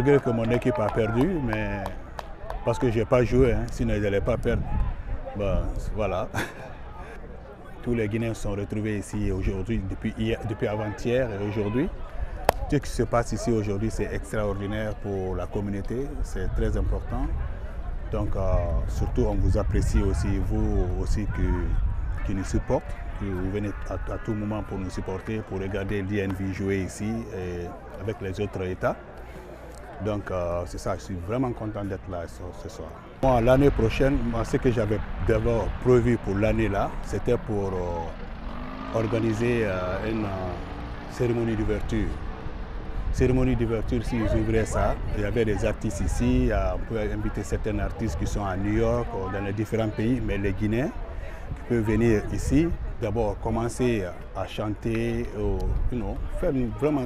malgré que mon équipe a perdu, mais parce que je n'ai pas joué, hein, sinon ils n'allaient pas perdre. Bon, voilà. Tous les Guinéens sont retrouvés ici aujourd'hui, depuis avant-hier et aujourd'hui. Ce qui se passe ici aujourd'hui, c'est extraordinaire pour la communauté, c'est très important. Donc, surtout, on vous apprécie aussi, vous aussi qui nous supportez, que vous venez à tout moment pour nous supporter, pour regarder l'INV jouer ici et avec les autres États. Donc, c'est ça, je suis vraiment content d'être là ce soir. Moi, l'année prochaine, ce que j'avais d'abord prévu pour l'année-là, c'était pour organiser une cérémonie d'ouverture. Cérémonie d'ouverture, si vous ouvrez ça, il y avait des artistes ici, on peut inviter certains artistes qui sont à New York ou dans les différents pays, mais les Guinéens qui peuvent venir ici, d'abord commencer à chanter, faire vraiment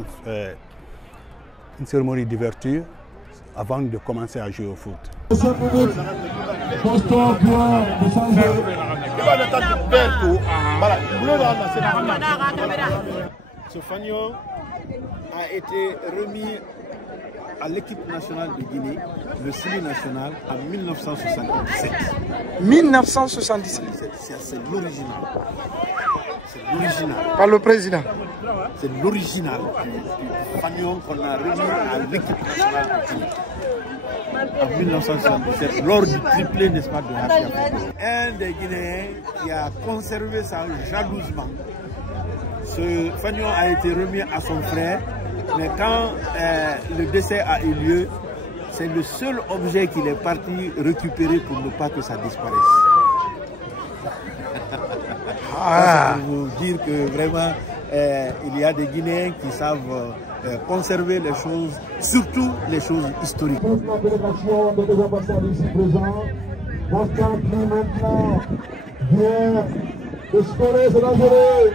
une cérémonie d'ouverture avant de commencer à jouer au foot. Ce fanion a été remis à l'équipe nationale de Guinée, le CIMI national, en 1977. 1977. C'est l'original. C'est l'original. Par le président. C'est l'original du fanion qu'on a remis à l'équipe nationale de Guinée. En 1977, lors du triplé, n'est-ce pas, de Happy Africa. Un des Guinéens qui a conservé ça jalousement. Ce fanion a été remis à son frère, mais quand le décès a eu lieu, c'est le seul objet qu'il est parti récupérer pour ne pas que ça disparaisse. C'est pour vous dire que vraiment, il y a des Guinéens qui savent conserver les choses, surtout les choses historiques. La délégation de deux ambassadeurs ici présents, Constant qui maintenant vient de scorer, c'est dangereux.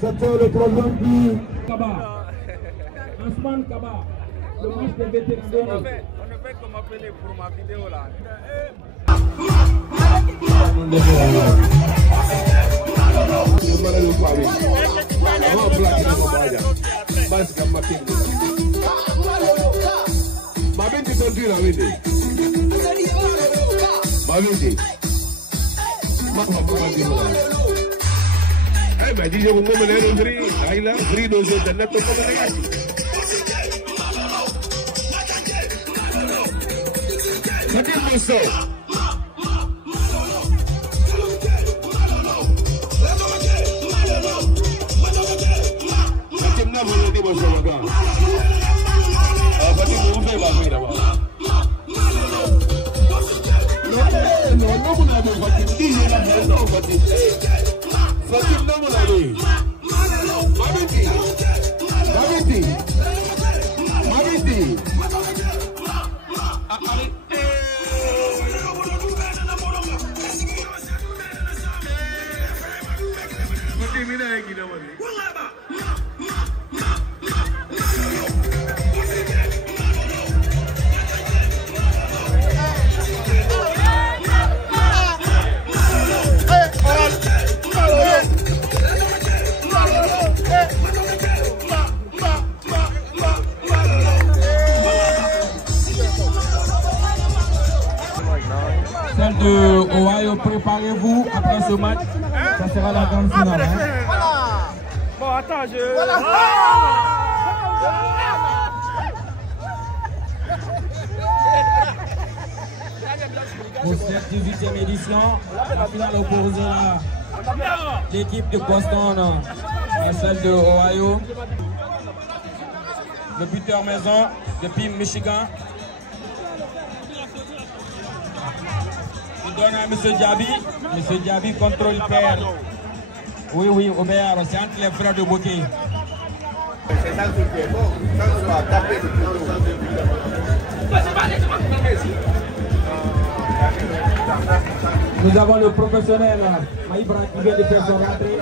C'était le troisième but. Kaba, Asman Kaba, le match des vétérans. On ne fait que m'appeler pour ma vidéo là. Celle de Ohio, préparez-vous après ce match, ça sera la grande finale. Hein. Bon, attends, Pour cette 18e édition, la finale opposera l'équipe de Boston à celle de Ohio. Le buteur maison depuis Michigan. Il donne à M. Diaby. M. Diaby contrôle perd. Oui, oui, Omer, c'est entre les frères de Bokeh. C'est ça qui est bon. Ça, on va taper le couteau. Nous avons le professionnel Maïbra qui vient de faire son rentrée.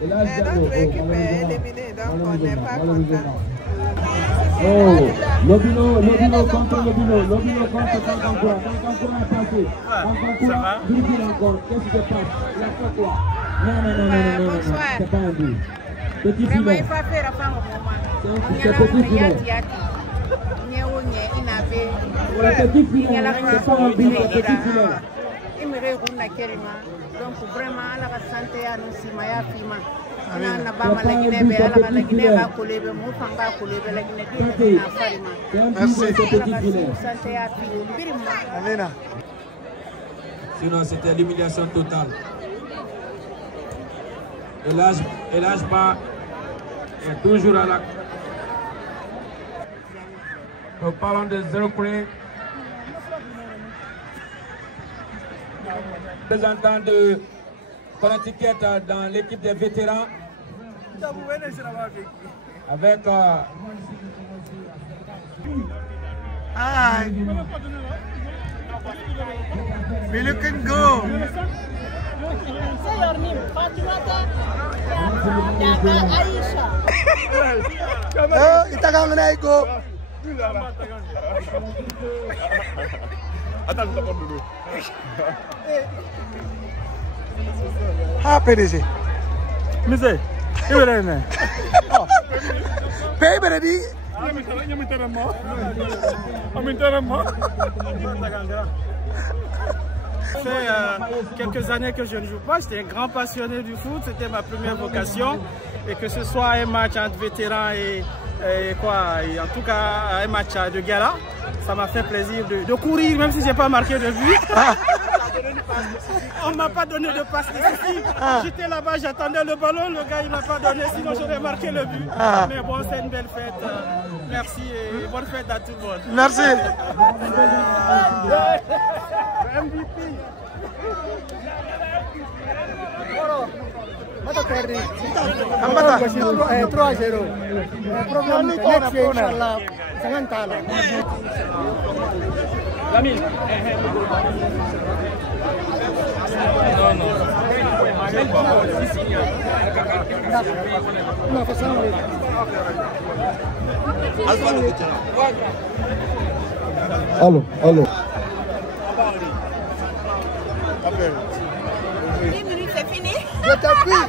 Mais notre équipe est éliminée, donc on n'est pas content. Oh, Lobino contre Lobino contre Kankankura. Kankankura a passé. Kankankura, dribble encore. Qu'est-ce qui se passe? Il a fait quoi? Non, c'est pas un but. Petit Vraiment, filet. il faut faire la fin au moment. C'est petit filet. Pour le petit filet, c'est pas un but, c'est petit filet. Donc vraiment, à la santé, à nous, si maya fima. On a pas mal de guinée, à la guinée, à coller, mon fanga, à coller, la guinée, Merci. C'est petit filet. santé, à fille, Sinon, c'était l'humiliation totale. Et l'âge bas est toujours à la... Nous parlons de 0 près. Représentant de Connecticut dans l'équipe des vétérans. Avec... Hi. We looking go. Itagangnay go. Ha PDG. Monsieur, il veut rien. Pay beredi. Ça fait quelques années que je ne joue pas. J'étais un grand passionné du foot. C'était ma première vocation. Et que ce soit un match entre vétérans et en tout cas un match de gala, ça m'a fait plaisir de courir, même si je n'ai pas marqué de but. On ne m'a pas donné de passe décisive. J'étais là-bas, j'attendais le ballon, le gars il ne m'a pas donné, sinon j'aurais marqué le but. Mais bon, c'est une belle fête. Merci et bonne fête à tout le monde. Merci. Ambata 3-0. Inshallah. Lamine. Allô, allô. 10 minutes, c'est fini. Je t'en prie.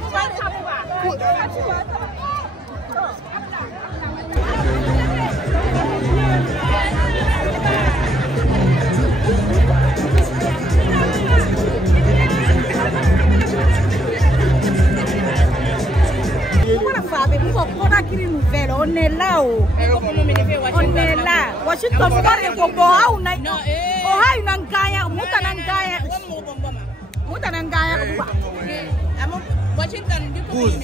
On est là, on est là. Washington pare kombo au na o hai nangaya mutanangaya kuba Washington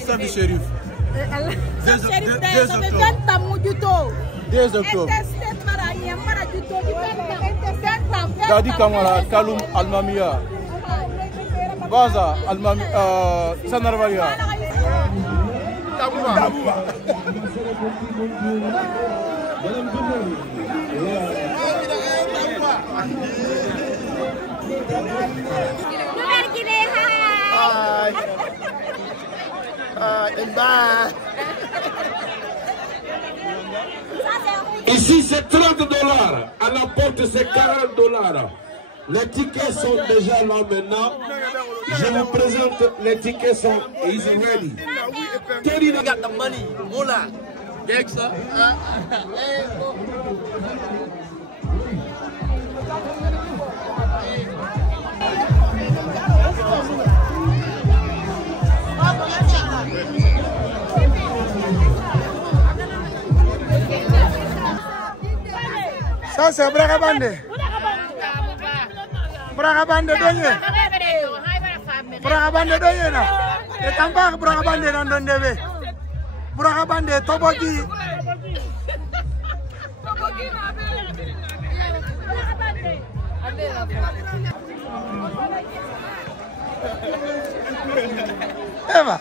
Ça fait shérif. ça fait 20 ans mujuto 2 octobre. Dadi Kamara, Kalum Almamia. Baza Almamia, Sanarvaria. Tabuba. Ici c'est 30 $, à la porte c'est 40 $. Les tickets sont déjà là maintenant. Je vous présente, les tickets sont ready. Tony got the money. Mola. Gangsta. Ça c'est Bragabande. Bragabande donye. Bragabande donye na. E tampa Bragabande nan don debe. Bragabande tobogi. Eva.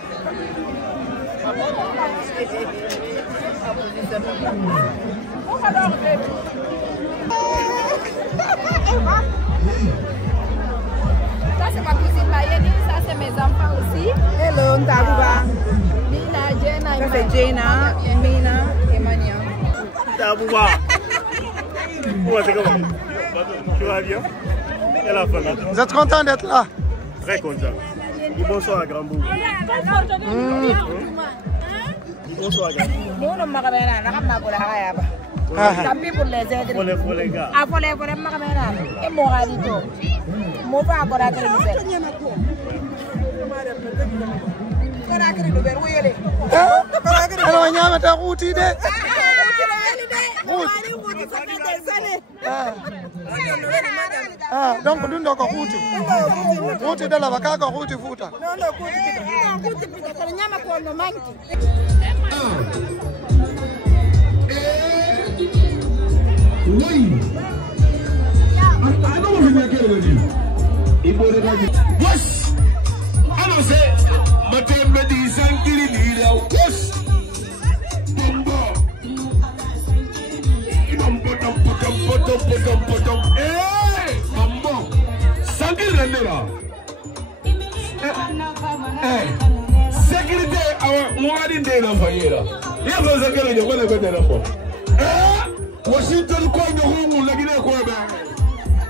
Ça c'est ma cousine Mayeni, ça c'est mes enfants aussi. Hello Ntabuba. Mina, Jenna, ça c'est Jenna, Mina et Mania. Tabuba. C'est comment? Tu vas bien? Et la famille? Vous êtes content d'être là? Très content. Et bonsoir à Grand-Bourg. Tant pis pour les aides. Pour les gars. Ah, pour les gars. Et moralité. Moi, pas encore à créer donc nous n'avons pas route de la vaca, route de foot. Oui. I know what you're getting. Yes. I know say, but I'm ready. Sankiri leader. Yes. Hey, mambo. Sankiri leader. Sécurité, our morning day of a year. Here goes a girl. You're going to get a Washington call the home like in a quarterback.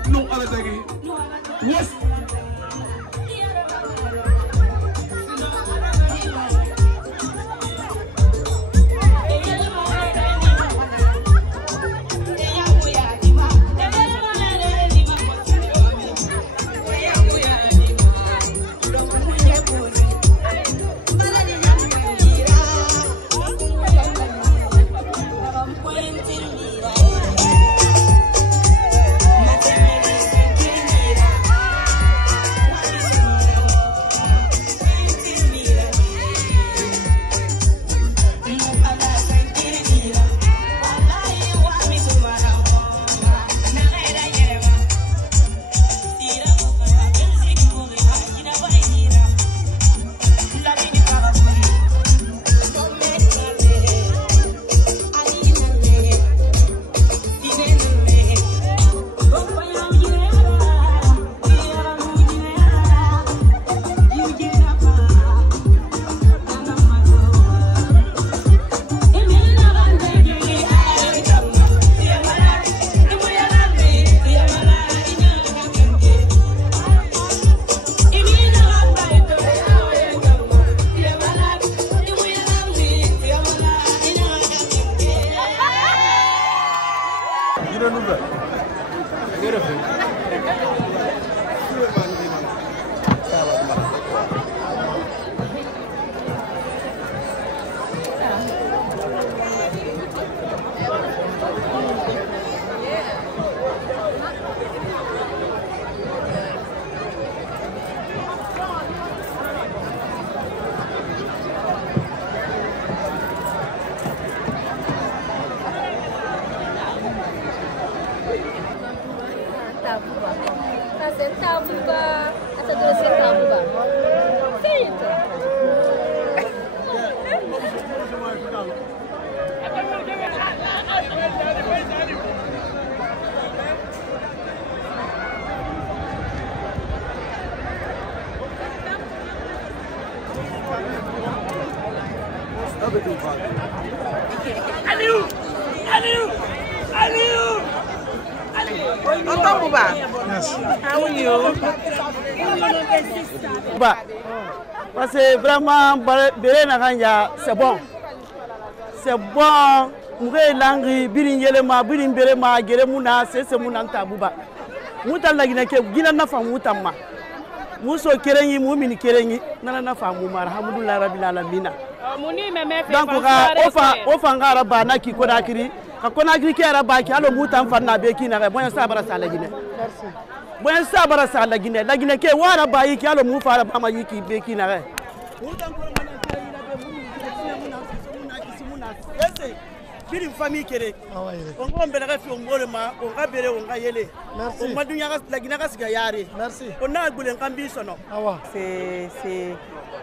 No other thing. What's Parce que vraiment, c'est bon. C'est bon. Moué langri, biringelema, birinberema, geremuna, c'est mounanta bouba. Mouta la Guinée, na fa moutama. Mousso kerengi, moumini kerengi, nana fa moumar, hamoudoula rabila la mina. Donc, on fangara bana qui kodakiri, a konakri qui a baki, alors moutam fana beki na bon sabra sa la Guinée. Merci. Bon sabra sa la Guinée qui wara bayi qui a le moufa bama yiki beki na. Une famille qui est on va faire un molema, on va faire un gaïele. On va donner la Guinée. Merci. On a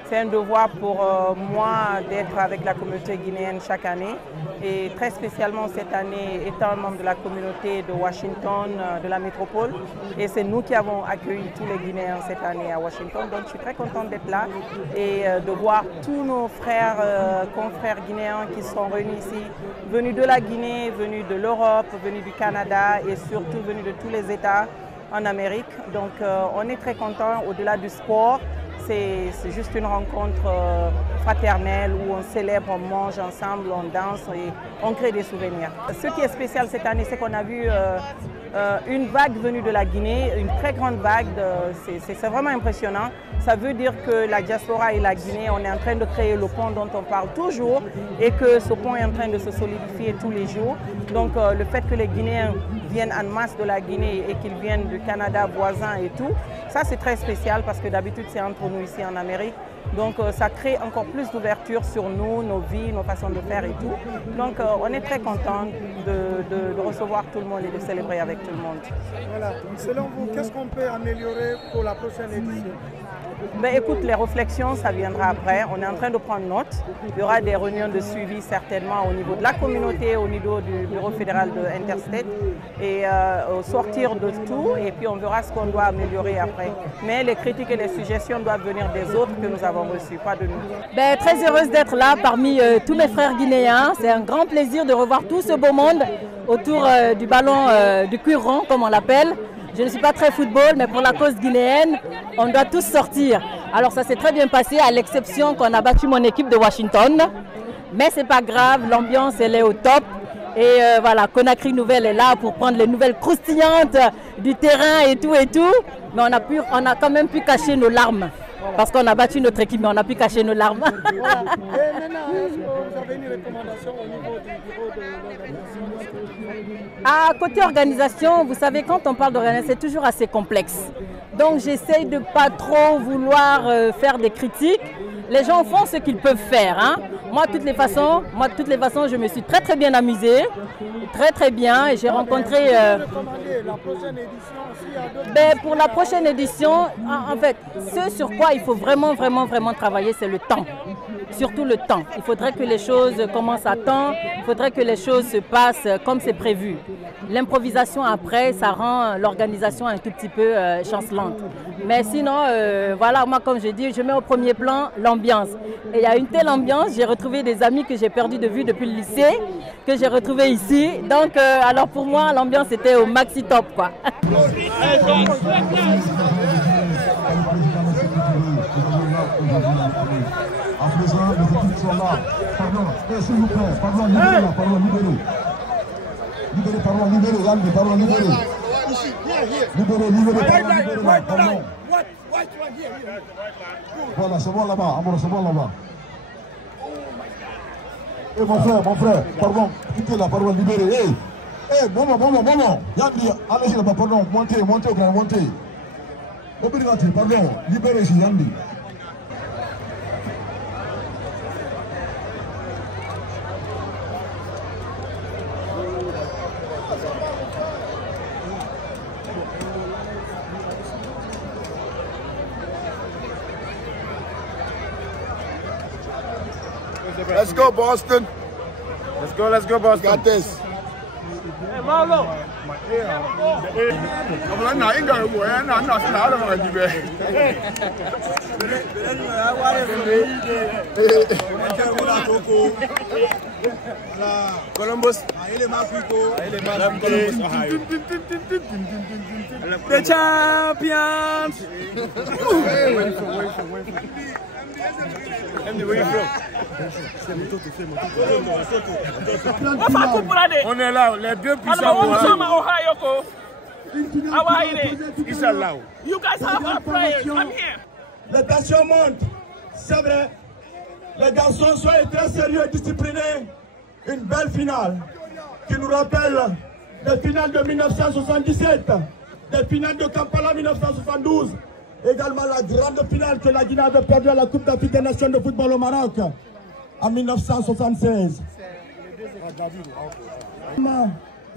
c'est un devoir pour moi d'être avec la communauté guinéenne chaque année et très spécialement cette année étant membre de la communauté de Washington, de la métropole. Et c'est nous qui avons accueilli tous les Guinéens cette année à Washington. Donc je suis très contente d'être là et de voir tous nos frères, confrères guinéens qui sont réunis ici, venus de la Guinée, venus de l'Europe, venus du Canada et surtout venus de tous les États en Amérique. Donc on est très contents au-delà du sport. C'est juste une rencontre fraternelle où on célèbre, on mange ensemble, on danse et on crée des souvenirs. Ce qui est spécial cette année, c'est qu'on a vu une vague venue de la Guinée, une très grande vague, c'est vraiment impressionnant. Ça veut dire que la diaspora et la Guinée, on est en train de créer le pont dont on parle toujours et que ce pont est en train de se solidifier tous les jours. Donc le fait que les Guinéens viennent en masse de la Guinée et qu'ils viennent du Canada voisin et tout, ça c'est très spécial parce que d'habitude c'est entre nous ici en Amérique. Donc ça crée encore plus d'ouverture sur nous, nos vies, nos façons de faire et tout. Donc on est très content de recevoir tout le monde et de célébrer avec tout le monde. Voilà. Selon vous, qu'est-ce qu'on peut améliorer pour la prochaine édition? Ben, écoute, les réflexions, ça viendra après. On est en train de prendre note. Il y aura des réunions de suivi certainement au niveau de la communauté, au niveau du bureau fédéral de Interstate et sortir de tout et puis on verra ce qu'on doit améliorer après. Mais les critiques et les suggestions doivent venir des autres que nous avons reçus, pas de nous. Ben, très heureuse d'être là parmi tous mes frères guinéens. C'est un grand plaisir de revoir tout ce beau monde autour du ballon du cuir rond, comme on l'appelle. Je ne suis pas très football, mais pour la cause guinéenne, on doit tous sortir. Alors ça s'est très bien passé, à l'exception qu'on a battu mon équipe de Washington. Mais c'est pas grave, l'ambiance elle est au top. Et voilà, Conakry Nouvelle est là pour prendre les nouvelles croustillantes du terrain et tout. Mais on a quand même pu cacher nos larmes. Parce qu'on a battu notre équipe, mais on a pu cacher nos larmes. Voilà. Et maintenant, est-ce que vous avez une recommandation au niveau du bureau de l'organisation? Côté organisation, vous savez, quand on parle d'organisation, c'est toujours assez complexe. Donc j'essaye de ne pas trop vouloir faire des critiques. Les gens font ce qu'ils peuvent faire. Hein. Moi, de toutes les façons, je me suis très bien amusée. Très bien. Et j'ai rencontré... la prochaine édition aussi, pour la prochaine édition, en fait, ce sur quoi il faut vraiment travailler, c'est le temps. Surtout le temps. Il faudrait que les choses commencent à temps. Il faudrait que les choses se passent comme c'est prévu. L'improvisation après, ça rend l'organisation un tout petit peu chancelante. Mais sinon, voilà, moi comme je dis, je mets au premier plan l'ambiance. Et il y a une telle ambiance, j'ai retrouvé des amis que j'ai perdu de vue depuis le lycée, que j'ai retrouvés ici. Donc, alors pour moi, l'ambiance était au maxi top, quoi. En présent, les équipes sont là. Pardon, s'il vous plaît, pardon, libérez là, pardon, libérez. Libérez, pardon, libérez, Yann, pardon, libérez. Libérez là, pardon. Voilà, c'est bon là-bas, Amor, c'est bon là-bas. Eh mon frère, pardon, quittez là, pardon, libérez. Bon, Yann, allez là-bas, pardon, montez, grand, montez. Obligatory, pardon, libérez ici, Yann. Let's go, Boston. Let's go, Boston. Got this. Hey, Marlo. Columbus. The champions. On est là, les deux puissants. You guys have our players. I'm here. Les tensions montent, c'est vrai. Les garçons, soyez très sérieux et disciplinés. Une belle finale qui nous rappelle des finales de 1977, des finales de Kampala 1972. Également la grande finale que la Guinée avait perdue à la Coupe d'Afrique des Nations de football au Maroc en 1976.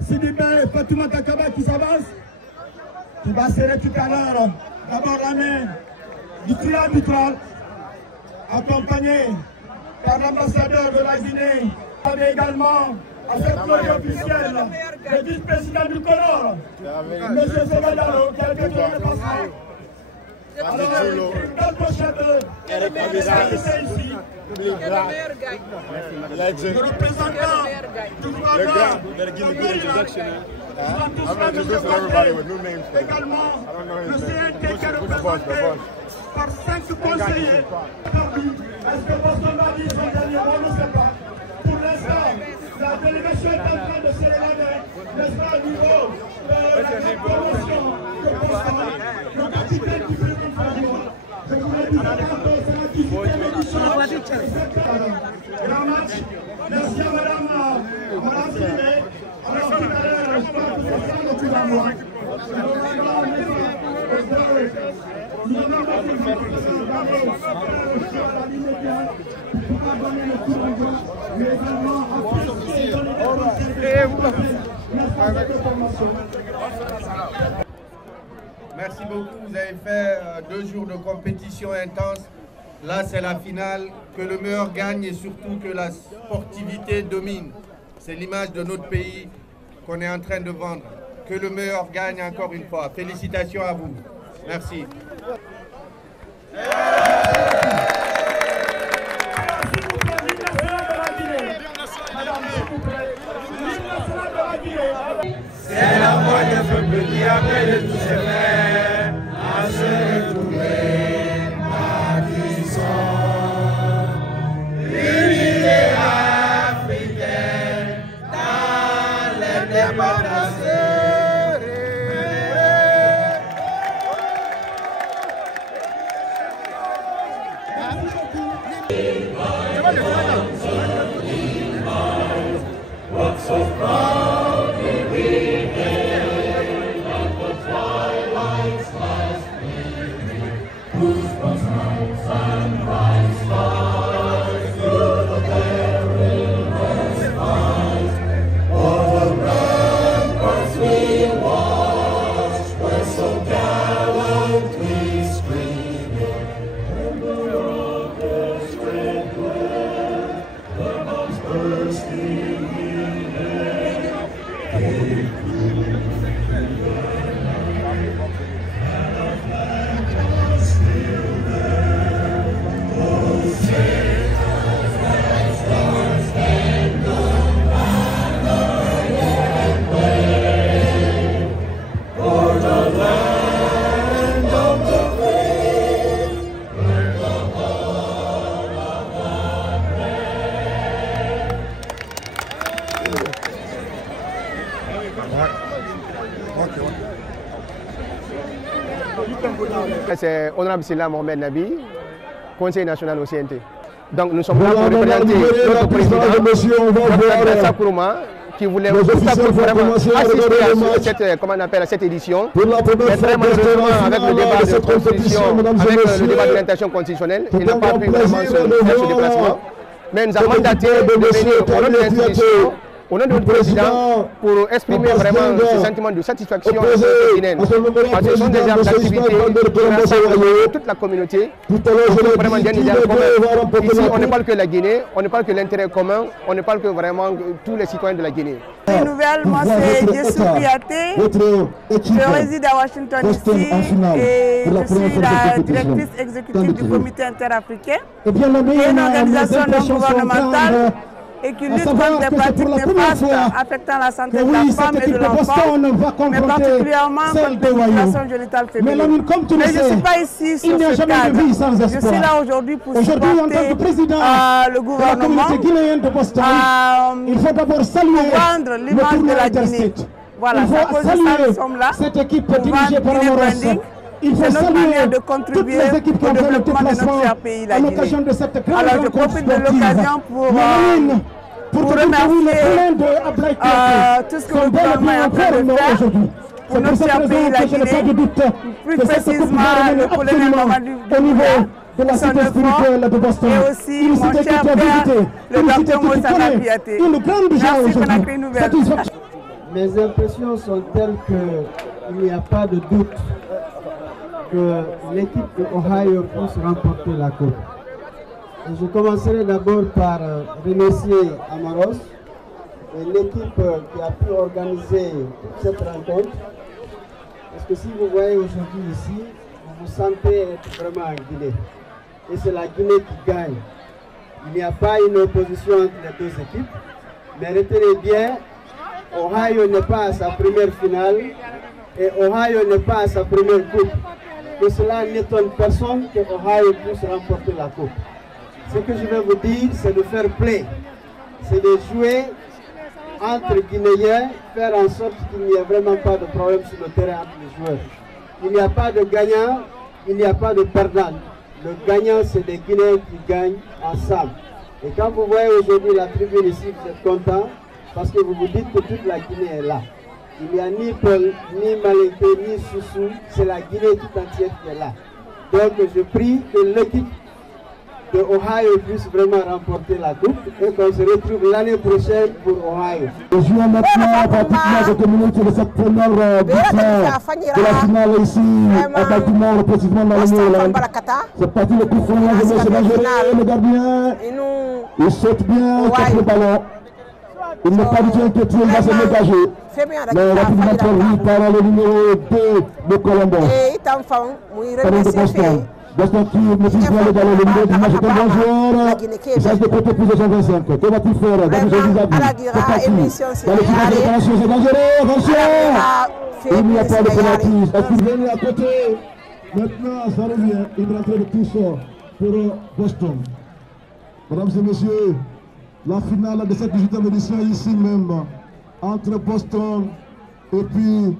Sidibé et Fatouma Takaba qui s'avance, qui va serrer tout à l'heure d'abord la main du trio arbitral, accompagné par l'ambassadeur de la Guinée, mais également à cette soirée officielle, le vice-président du Comore, M. Segadaro, qui a été le dépassement. Alors, une belle pochette ici. Le représentant du gouvernement également le CNT qui est représenté par 5 conseillers. Est-ce que Boston va dire son dernier mot? On ne sait pas. Pour l'instant, la délégation est en train de serrer la main, n'est-ce pas, au niveau de la promotion de Boston. Le capitaine du club de Fabio. Je voulais dire tantôt, c'est la 18e édition. Grand match. Merci à madame Philibé. Alors, tout à l'heure, je crois que c'est ça le coup d'envoi. Merci beaucoup, vous avez fait 2 jours de compétition intense. Là, c'est la finale, que le meilleur gagne et surtout que la sportivité domine. C'est l'image de notre pays qu'on est en train de vendre. Que le meilleur gagne encore une fois. Félicitations à vous. Merci. C'est la voix d'un peuple qui appelle de tous ses frères à se retrouver à qui sont l'unité africaine dans l'indépendance. C'est Honorable Silla Mohamed Nabi, conseiller national au CNT. Donc nous sommes là pour représenter notre président, Dr Kourouma, qui voulait vraiment assister à cette édition. Mais très malheureusement, avec le débat de constitution, avec le débat de l'intention constitutionnelle, il n'a pas pu vraiment faire ce déplacement. Mais nous avons mandaté de venir au nom de l'institution, au nom de notre président, pour exprimer vraiment ce sentiment de satisfaction guinéenne. Parce que ce sont des activités qui rassemblent toute la communauté. Vraiment des idéaux communs. Ici, on ne parle que de la Guinée, on ne parle que de l'intérêt commun, on ne parle que vraiment de tous les citoyens de la Guinée. Une nouvelle, moi c'est Jessou Piaté, je réside à Washington ici et je suis la directrice exécutive du comité interafricain, qui est une organisation non gouvernementale et qui lutte contre des pratiques néfastes affectant la santé de la femme et de l'enfant, mais particulièrement contre l'utilisation génitale féminine. Mais je ne suis pas ici sur ce cadre. Je suis là aujourd'hui pour supporter le gouvernement, il faut d'abord saluer pour vendre l'image de la Guinée. Voilà, c'est à cause de ça nous sommes là, cette équipe pour dirigée par vendre branding. C'est notre manière de contribuer au développement de notre cher pays, la Guinée. Alors je profite de l'occasion pour remercier tout ce que le gouvernement est en train de faire pour notre cher pays, la Guinée, plus précisément le colonel Mamadou de la cité spirituelle de Boston. Et aussi mon cher père, le docteur Moussana Piaté. Merci. Mes impressions sont telles qu'il n'y a pas de doute que l'équipe de Ohio puisse remporter la coupe. Et je commencerai d'abord par remercier Amaros et l'équipe qui a pu organiser toute cette rencontre. Parce que si vous voyez aujourd'hui ici, vous vous sentez être vraiment en Guinée. Et c'est la Guinée qui gagne. Il n'y a pas une opposition entre les deux équipes. Mais retenez bien, Ohio n'est pas à sa première finale et Ohio n'est pas à sa première coupe. que cela n'étonne personne que Ohio puisse remporter la coupe. Ce que je vais vous dire, c'est de faire play. C'est de jouer entre Guinéens, faire en sorte qu'il n'y ait vraiment pas de problème sur le terrain entre les joueurs. Il n'y a pas de gagnant, il n'y a pas de perdant. Le gagnant, c'est les Guinéens qui gagnent ensemble. Et quand vous voyez aujourd'hui la tribune ici, vous êtes content parce que vous vous dites que toute la Guinée est là. Il n'y a ni Paul, ni Malinké, ni Soussou, c'est la Guinée tout entière qui est là. Donc je prie que l'équipe de Ohio puisse vraiment remporter la coupe et qu'on se retrouve l'année prochaine pour Ohio. Nous jouons maintenant pratiquement quelques minutes de cette première victoire de la finale ici à Baltimore, précisément dans le Maryland. C'est parti le coup franc, c'est dangereux, le gardien, il saute bien, tape le ballon. Il n'est pas du tout inquiété, il va se dégager. Mais rapidement pourvu par le numéro 2 de Colombo. Boston qui maîtrise bien le ballon, le numéro 10, c'est un bon joueur. Il change de côté plus de 125. Que va-t-il faire? C'est parti. Dans le tirage de attention, c'est dangereux, attention. Il n'y a pas de pénalty. Est-ce qu'il vient à côté? Maintenant, ça revient. Une rentrée de tous pour Boston. Mesdames et messieurs, la finale de cette 18e édition ici même, entre Boston et puis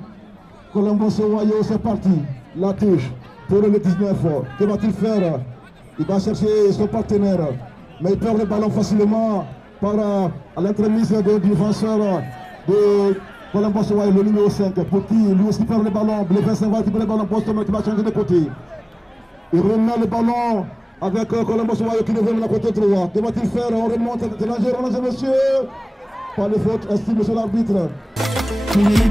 Columbus Ohio, c'est parti. La touche pour le 19. Que va-t-il faire? Il va chercher son partenaire, mais il perd le ballon facilement par à l'entremise du défenseur de Columbus Ohio, le numéro 5, pour qui lui aussi perd le ballon. Le 25 va récupérer le ballon, Boston qui va changer de côté. Il remet le ballon avec Columbus Ohio qui devient de la côté droit. Que va-t-il faire? On remonte, c'est dangereux, monsieur. Pas de faute, estime monsieur l'arbitre.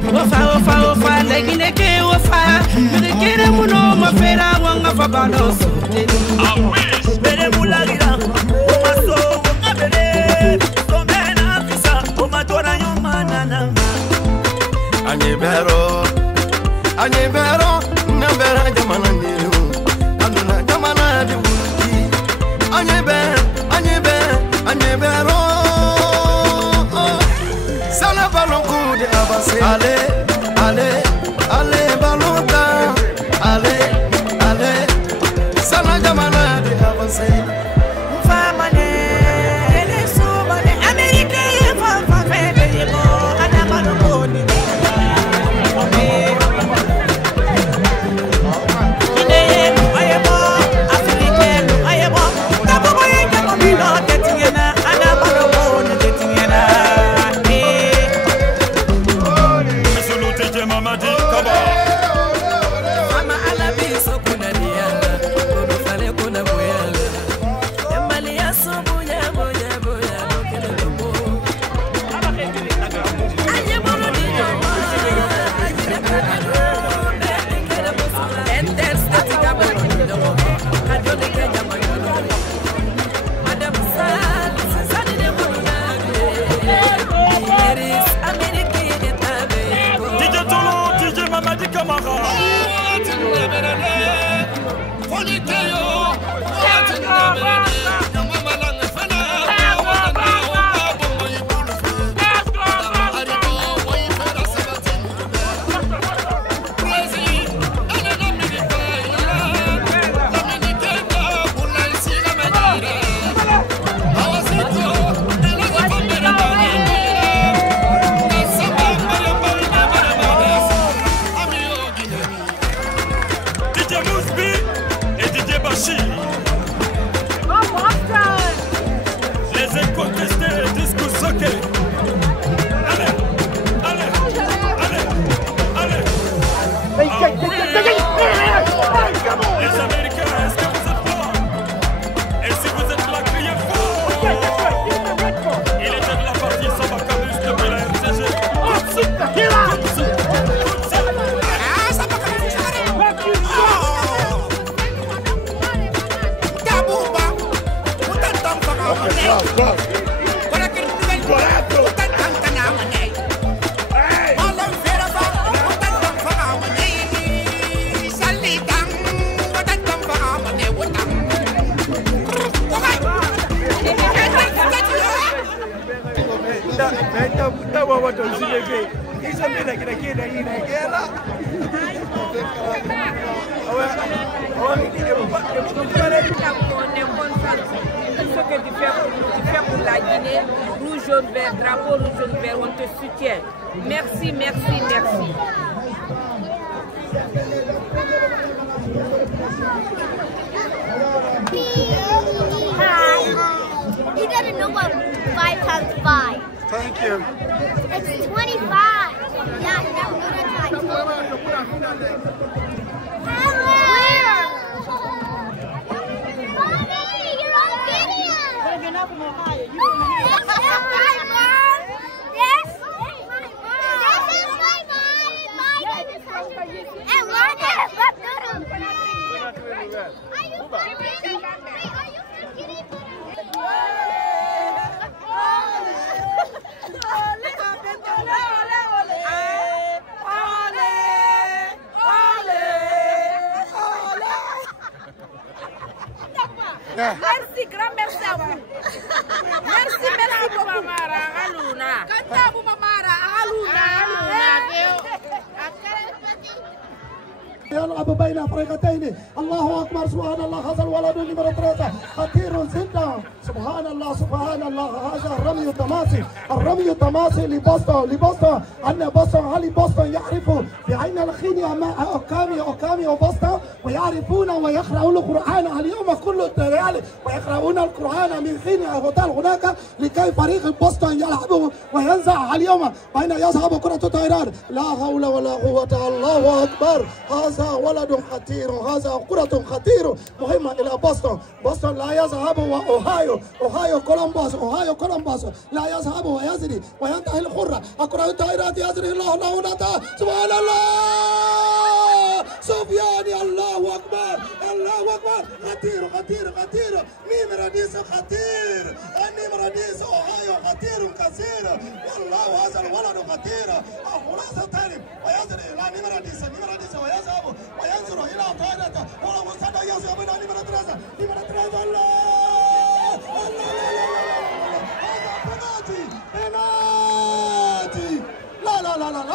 Ofa ofa ofa legineke ofa legineke muno mafera wanga fabano bere mulagira omaso ngabere somena fisa omatora yomanana anyebero nambera jamana niru aduna jamana diwuti anyebero sala ballon coup de avancer. Allez, ballon down. Allez, sala jamana de avancer. Ce que tu fais pour la Guinée, rouge, jaune, vert, drapeau rouge, jaune, vert, on te soutient. Merci, merci, merci. Hi. He doesn't know what 5 times 5. Thank you. It's 25. Yeah, he doesn't know that time. Where? Mommy, you're on video. Yes, that's my mom. Yes. This is my mom. And mine is Merci, grand merci à vous. Merci, merci beaucoup. Kanta bu mamara, aluna. يلعب بين فريقين. الله اكبر سبحان الله. هذا الولد نمرة 3 خطير جدا. سبحان الله سبحان الله. هذا الرمي التماسي. الرمي التماسي لبوسطن ان بوسطن هل بوسطن يعرف بعين الخين مع اوكامي وبوسطن ويعرفون ويقرؤون القران اليوم كل الريال ويقرؤون القران من حين هوتيل هناك لكي فريق بوسطن يلعب وينزع اليوم بين يذهب كرة الطيران. لا حول ولا قوة. الله اكبر. هذا ولد خطير. هذا كرة خطير مهمة إلى بوسطن. بوسطن لا يذهب أوهايو كولومبوس لا يذهب ويزري وينتهي الحرة. الكرة الطائرات يزري الله نتا. سبحان الله. سفيان الله أكبر. الله أكبر. خطير. نمرة 10 خطير. النمرة 10 أوهايو خطير كثير. والله هذا الولد خطير. الخلاصة الثاني ويزري إلى نمرة 10 ويذهب وينظر إلى طائرته ولو استدعى يذهب إلى نمرة 3 الله. بنالتي. لا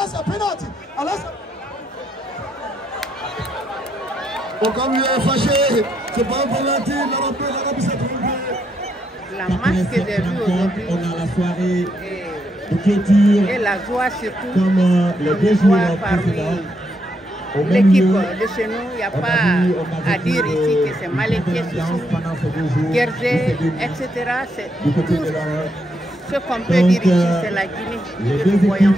ليس بنالتي. Comme il est fâché, c'est pas volonté, l'Arabie s'est trompée. La marche que j'ai vue aujourd'hui, on a la soirée de clôture et la joie surtout, comme les 2 jours précédents. L'équipe de chez nous, il n'y a pas à dire ici que c'est Malétier, Guerger, etc. C'est tout ce qu'on peut dire ici, c'est la Guinée que nous voyons.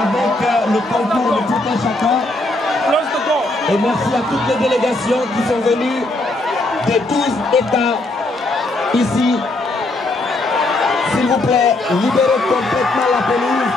Avec le concours de tout un chacun. Et merci à toutes les délégations qui sont venues de 12 États ici. S'il vous plaît, libérez complètement la pelouse.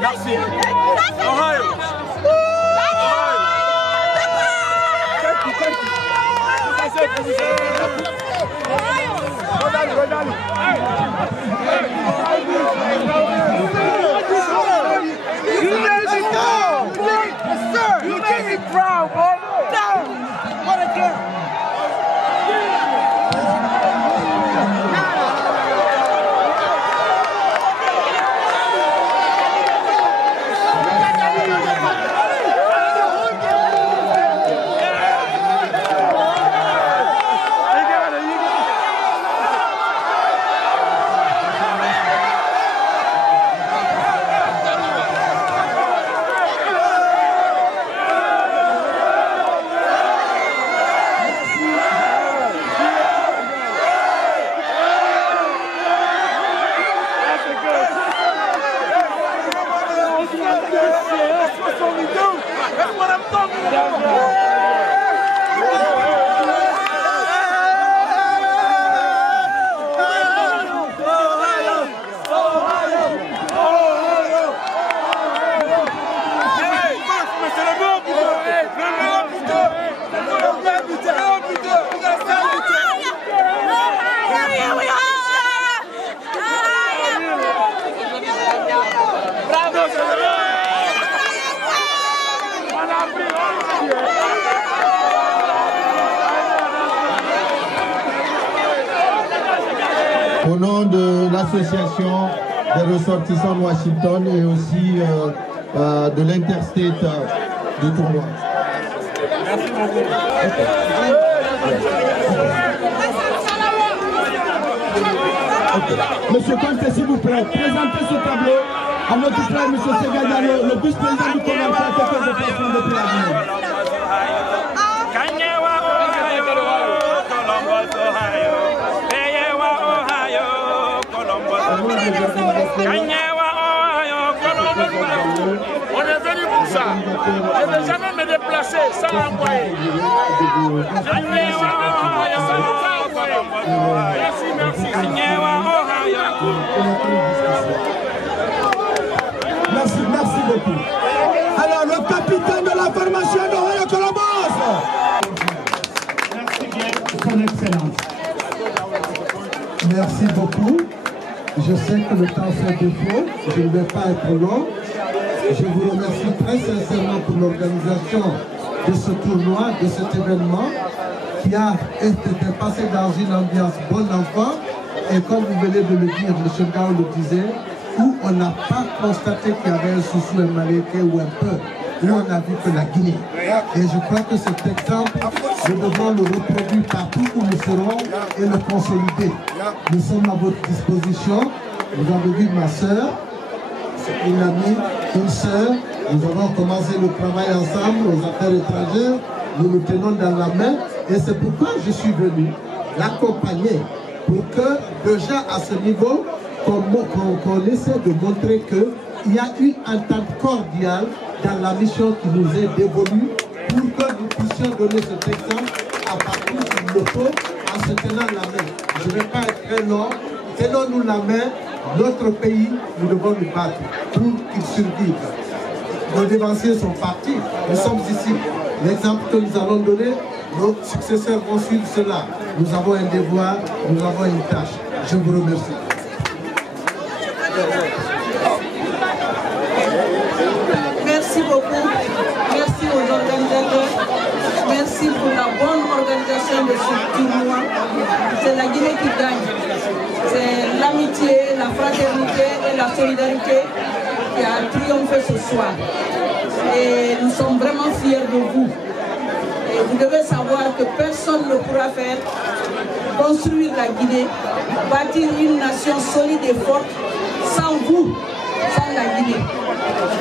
Merci. Ohio. You made me proud, boy. Yes, sir. You made me proud, boy. What a game. au nom de l'association des ressortissants de Washington et aussi de l'Interstate du tournoi. Merci beaucoup. Monsieur Conte, s'il vous plaît, présentez ce tableau à notre frère Monsieur Segadiano, le vice-président du commentaire que je passe depuis la Guinée. On est venu pour ça. Je ne vais jamais me déplacer sans envoyer. Merci beaucoup. Alors, le capitaine de la formation de Royal Columbus. Merci bien, son Excellence. Merci beaucoup. Je sais que le temps fait défaut. Je ne vais pas être long. Je vous remercie très sincèrement pour l'organisation de ce tournoi, de cet événement qui a été passé dans une ambiance bon enfant. Et comme vous venez de le dire, M. Gao le disait, où on n'a pas constaté qu'il y avait un souci, un malaquais ou un peu, où on a vu que la Guinée. Et je crois que cet exemple, nous devons le reproduire partout où nous serons et le consolider. Nous sommes à votre disposition. Vous avez vu ma soeur, c'est une amie, une soeur. Nous avons commencé le travail ensemble aux affaires étrangères. Nous nous tenons dans la main. Et c'est pourquoi je suis venu l'accompagner pour que déjà à ce niveau, qu'on essaie de montrer qu'il y a une entente cordiale dans la mission qui nous est dévolue pour que nous puissions donner cet exemple à partir du loto en se tenant la main. Je ne vais pas être très long. Tenons-nous la main. Notre pays, nous devons nous battre pour qu'il survive. Nos dévanciers sont partis. Nous sommes ici. L'exemple que nous allons donner, nos successeurs vont suivre cela. Nous avons un devoir, nous avons une tâche. Je vous remercie. Merci beaucoup. Merci aux organisateurs. Merci pour la bonne organisation de ce tournoi. C'est la Guinée qui gagne. C'est l'amitié, la fraternité et la solidarité qui a triomphé ce soir. Et nous sommes vraiment fiers de vous. Et vous devez savoir que personne ne pourra faire construire la Guinée, bâtir une nation solide et forte sans vous, sans la Guinée.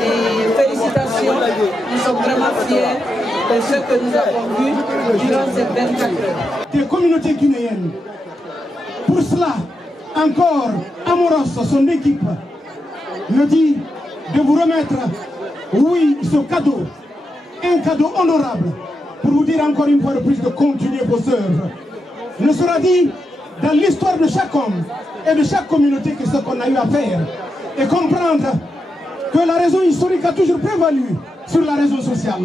Et félicitations, nous sommes vraiment fiers de ce que nous avons vu durant ces 24 heures. Des communautés guinéennes. Pour cela, encore, Amoros, son équipe, me dit de vous remettre, oui, ce cadeau, un cadeau honorable, pour vous dire encore une fois de plus de continuer vos œuvres. Il sera dit dans l'histoire de chaque homme et de chaque communauté que ce qu'on a eu à faire, et comprendre que la raison historique a toujours prévalu sur la raison sociale,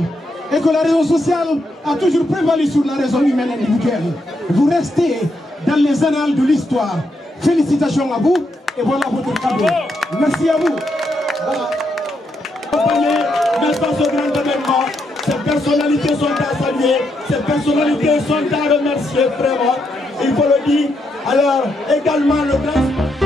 et que la raison sociale a toujours prévalu sur la raison humaine individuelle. Vous restez dans les annales de l'histoire. Félicitations à vous, et voilà votre cadeau. Merci à vous. Voilà. N'est-ce pas ce grand événement? Ces personnalités sont à saluer, ces personnalités sont à remercier vraiment. Il faut le dire. Alors, également le grand...